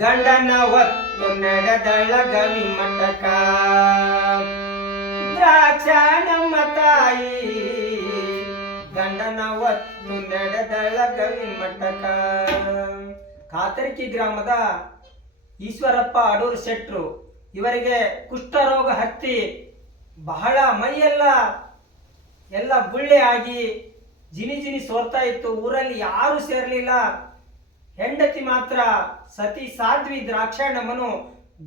ಗಂಡನ ಹೊತ್ತು ನಡೆದಳ ಗವಿ ಮಠಕ ದ್ರಾಕ್ಷ ನಮ್ಮ ತಾಯಿ ಗಂಡನ ಹೊತ್ತು ನಡೆದಳ ಗವಿ ಮಠಕ. ಕಾತರ್ಕಿ ಗ್ರಾಮದ ಈಶ್ವರಪ್ಪ ಅಡೂರು ಶೆಟ್ರು ಇವರಿಗೆ ಕುಷ್ಠರೋಗ ಹತ್ತಿ ಬಹಳ ಮೈಯೆಲ್ಲ ಗುಳ್ಳೆ ಆಗಿ ಜಿನಿ ಜಿನಿ ಸೋರ್ತಾ ಇತ್ತು. ಊರಲ್ಲಿ ಯಾರು ಸೇರಲಿಲ್ಲ. ಹೆಂಡತಿ ಮಾತ್ರ ಸತಿ ಸಾಧ್ವಿ ದ್ರಾಕ್ಷಾಯಣಮ್ಮನು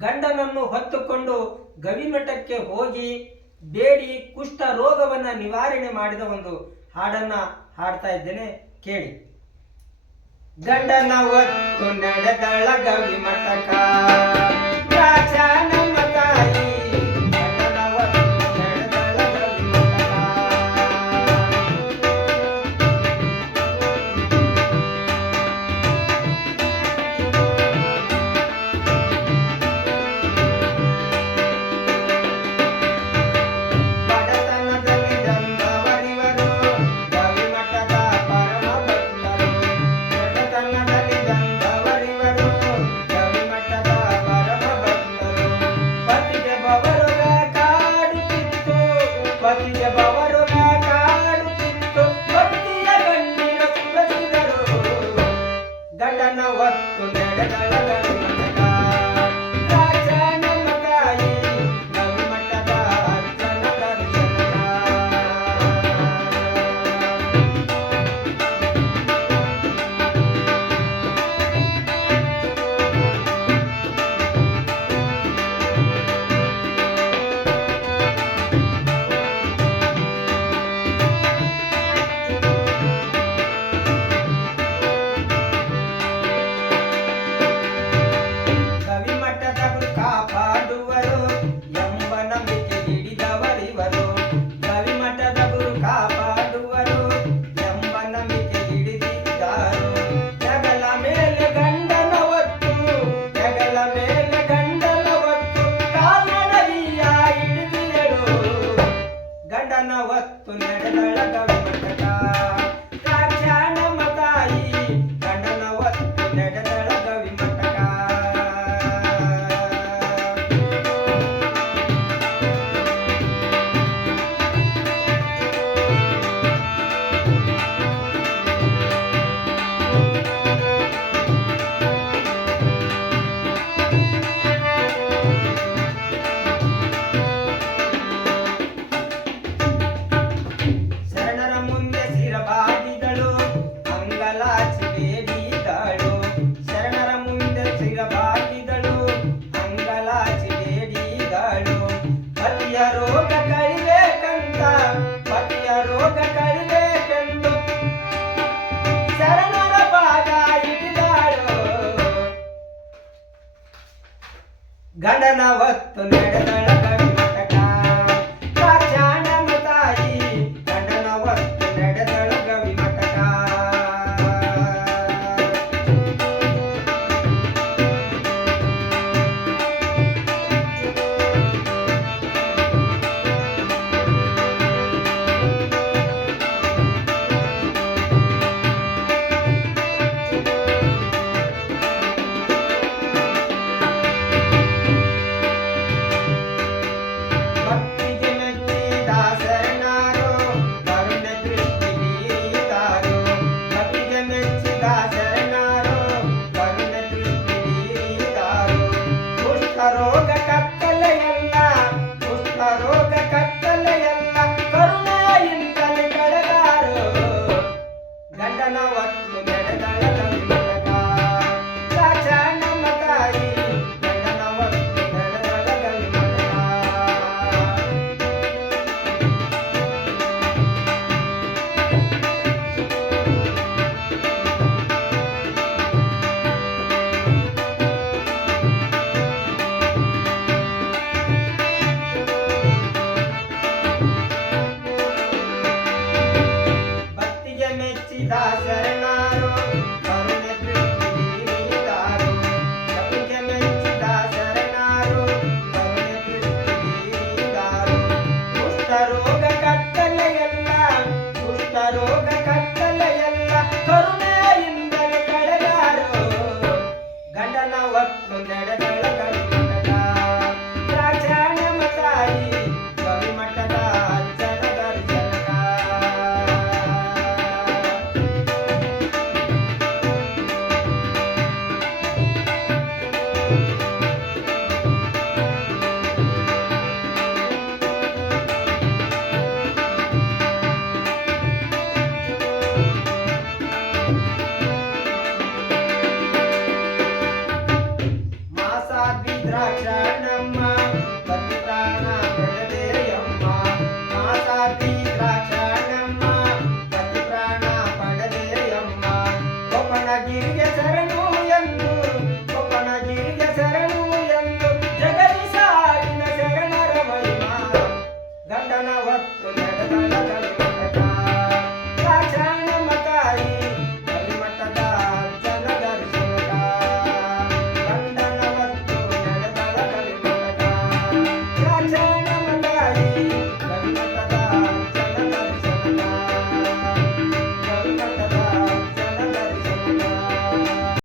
ಗಂಡನನ್ನು ಹೊತ್ತುಕೊಂಡು ಗವಿಮಠಕ್ಕೆ ಹೋಗಿ ಬೇಡಿ ಕುಷ್ಠ ರೋಗವನ್ನ ನಿವಾರಣೆ ಮಾಡಿದ ಒಂದು ಹಾಡನ್ನ ಹಾಡ್ತಾ ಇದ್ದೇನೆ, ಕೇಳಿ. ಗಂಡನ ಹೊತ್ತು ನಡೆದಳ ಗವಿ ಮಠಕ ದ್ರಾಕ್ಷಾಯಣಮ್ಮ ತಾಯಿ ಗಂಡನ ಹೊತ್ತು ನಡೆದಳ ಗವಿ ಮಠಕ. ಬಡತನದಲ್ಲಿ ಬಂದವರಿವರು ಗವಿಮಠದ ಪರಮ ಭಕ್ತರು. ಬಡತನದಲ್ಲಿ ಬಂದವರಿವರು ಗವಿಮಠದ ಪರಮ ಭಕ್ತರು. ಪತಿಗೆ ಬವರುಗ ಕಾಡುತ್ತಿತ್ತು, ಪತಿಗೆ ಬವರುಗ ಕಾಡುತ್ತಿತ್ತು, ಭಕ್ತಿಯ ಗಣ್ಣಿನ ಸುರಸಿದರು. ಗಂಡನ ಹೊತ್ತು ನಡೆದಳ ಗವಿಮಠಕ ದ್ರಾಕ್ಷಾಯಣಮ್ಮ ತಾಯಿ ಗವಿಮಠದ ಅರ್ಚನ ದರ್ಶನಕ. ಗವಿಮಠದ ಗುರು ಕಾಪಾಡುವರು ಎಂಬ ನಂಬಿಕೆ ಹಿಡಿದವರಿವರು. ಗವಿಮಠದ ಗುರು ಕಾಪಾಡುವರು ಎಂಬ ನಂಬಿಕೆ ಹಿಡಿದಿದ್ದಾರು. ಹೆಗಲ ಮೇಲೆ ಗಂಡನ ಹೊತ್ತು, ಹೆಗಲ ಮೇಲೆ ಗಂಡನ ಹೊತ್ತು ಕಾಲ್ನಡಿಯ ಹಿಡಿದಿಯಳು. ಗಂಡನ ಹೊತ್ತು ನಡೆದಳ ಗವಿಮಠಕ ದ್ರಾಕ್ಷಾಯಣಮ್ಮ ತಾಯಿ ಗಂಡನ ಹೊತ್ತು ನಡೆದಳ ಗವಿಮಠಕ. ಶರಣರ ಮುಂದೆ ಶಿರಬಾಗಿದಳು ಅಂಗಲಾಚಿ ಬೇಡಿದಳು. ಶರಣರ ಮುಂದೆ ಶಿರಬಾಗಿದಳು ಅಂಗಲಾಚಿ ಬೇಡಿದಳು. ಪತಿಯ ರೋಗ ಕಳಿಬೇಕಂತ, ಪತಿಯ ರೋಗ ಕಳಿಬೇಕೆಂದು ಶರಣರ ಪಾದ ಹಿಡಿದಾಳು. ಗಂಡನ ಹೊತ್ತು ನಡೆದಳ ಗವಿಮಠಕ ದ್ರಾಕ್ಷಾಯಣಮ್ಮ ತಾಯಿ ಗಂಡನ ಹೊತ್ತು ನಡೆದಳ ಗವಿಮಠಕ. ನೊಂದ